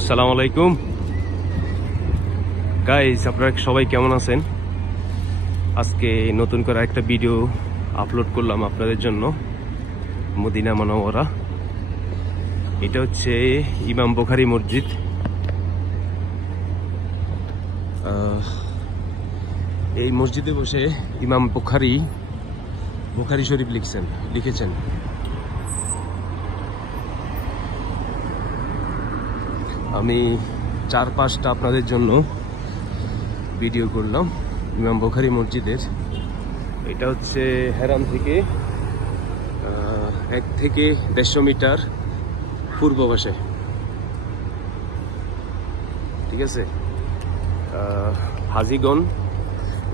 আসসালামু আলাইকুম গাইস, আপনারা সবাই কেমন আছেন? আজকে নতুন করে একটা ভিডিও আপলোড করলাম আপনাদের জন্য। মদিনা মুনাওয়ারা, এটা হচ্ছে ইমাম বুখারী মসজিদ। এই মসজিদে বসে ইমাম বুখারী শরীফ লিখেছেন। আমি 4-5টা আপনাদের জন্য ভিডিও করলাম ইমাম বুখারী মসজিদের। এটা হচ্ছে হেরান থেকে 1 থেকে 150 মিটার পূর্ব পাশে, ঠিক আছে। হাজিগণ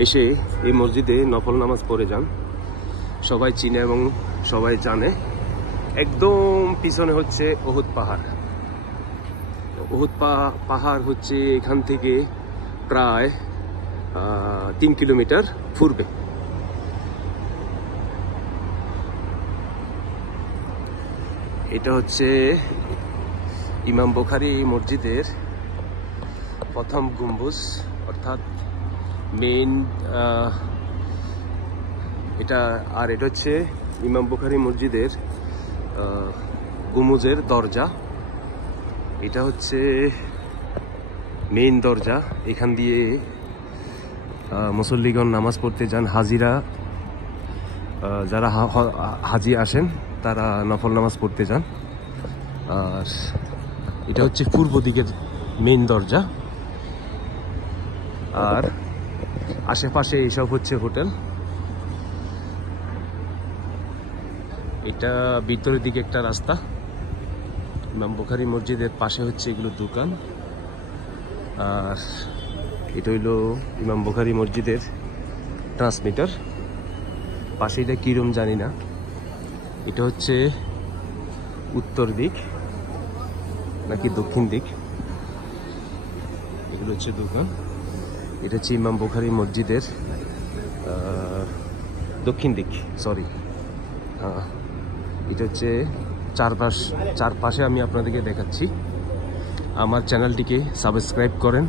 এসে এই মসজিদে নফল নামাজ পড়ে যান, সবাই চিনে এবং সবাই জানে। একদম পিছনে হচ্ছে উহুদ পাহাড়। উহুদ পাহাড় হচ্ছে এখান থেকে প্রায় 3 কিলোমিটার পূর্বে। এটা হচ্ছে ইমাম বুখারী মসজিদের প্রথম গম্বুজ, অর্থাৎ মেইন। এটা হচ্ছে ইমাম বুখারী মসজিদের গুমুজের দরজা। এটা হচ্ছে মেইন দরজা। এখান দিয়ে মুসল্লিগণ নামাজ পড়তে যান। হাজিরা যারা হাজি আসেন তারা নফল নামাজ পড়তে যান। আর এটা হচ্ছে পূর্ব দিকের মেইন দরজা। আর আশেপাশে এসব হচ্ছে হোটেল। এটা ভিতরের দিকে একটা রাস্তা। ইমাম বুখারী মসজিদের পাশে হচ্ছে এগুলো দোকান। আর এটা হইল ইমাম বুখারী মসজিদের ট্রান্সমিটার। পাশে এটা কিরম জানি না। এটা হচ্ছে উত্তর দিক নাকি দক্ষিণ দিক, এগুলো হচ্ছে দোকান। এটা হচ্ছে ইমাম বুখারী মসজিদের দক্ষিণ দিক, সরি। হ্যাঁ, এটা হচ্ছে চারপাশে আমি আপনাদেরকে দেখাচ্ছি। আমার চ্যানেলটিকে সাবস্ক্রাইব করেন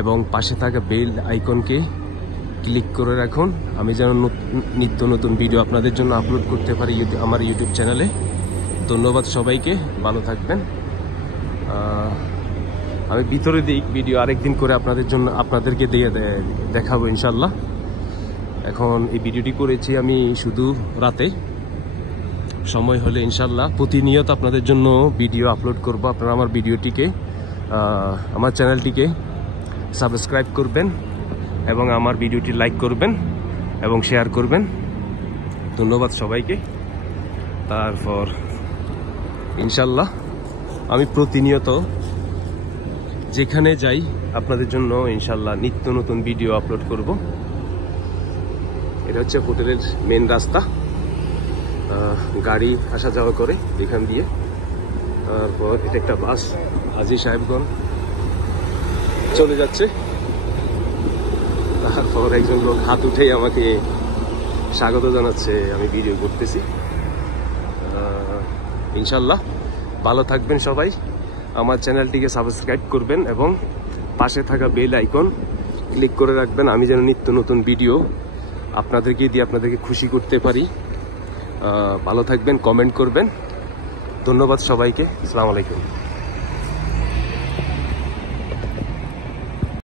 এবং পাশে থাকা বেল আইকনকে ক্লিক করে রাখুন, আমি যেন নিত্য নতুন ভিডিও আপনাদের জন্য আপলোড করতে পারি আমার ইউটিউব চ্যানেলে। ধন্যবাদ সবাইকে, ভালো থাকবেন। আমি ভিতরে দিক ভিডিও আরেকদিন করে আপনাদেরকে দেখাবো ইনশাল্লাহ। এখন এই ভিডিওটি করেছি আমি শুধু রাতে। সময় হলে ইনশাল্লাহ প্রতিনিয়ত আপনাদের জন্য ভিডিও আপলোড করব। আপনারা আমার চ্যানেলটিকে সাবস্ক্রাইব করবেন এবং আমার ভিডিওটি লাইক করবেন এবং শেয়ার করবেন। ধন্যবাদ সবাইকে। তারপর ইনশাল্লাহ আমি প্রতিনিয়ত যেখানে যাই আপনাদের জন্য ইনশাল্লাহ নিত্য নতুন ভিডিও আপলোড করব। এটা হচ্ছে হোটেলের মেন রাস্তা। গাড়ি আসা যাওয়া করে এখান দিয়ে। তারপর এটা একটা বাস, হাজী সাহেবগণ চলে যাচ্ছে। তারপর একজন লোক হাত উঠেই আমাকে স্বাগত জানাচ্ছে, আমি ভিডিও করতেছি। ইনশাল্লাহ ভালো থাকবেন সবাই। আমার চ্যানেলটিকে সাবস্ক্রাইব করবেন এবং পাশে থাকা বেল আইকন ক্লিক করে রাখবেন, আমি যেন নিত্য নতুন ভিডিও আপনাদেরকে খুশি করতে পারি। ভালো থাকবেন, কমেন্ট করবেন। ধন্যবাদ সবাইকে। আসসালামু আলাইকুম।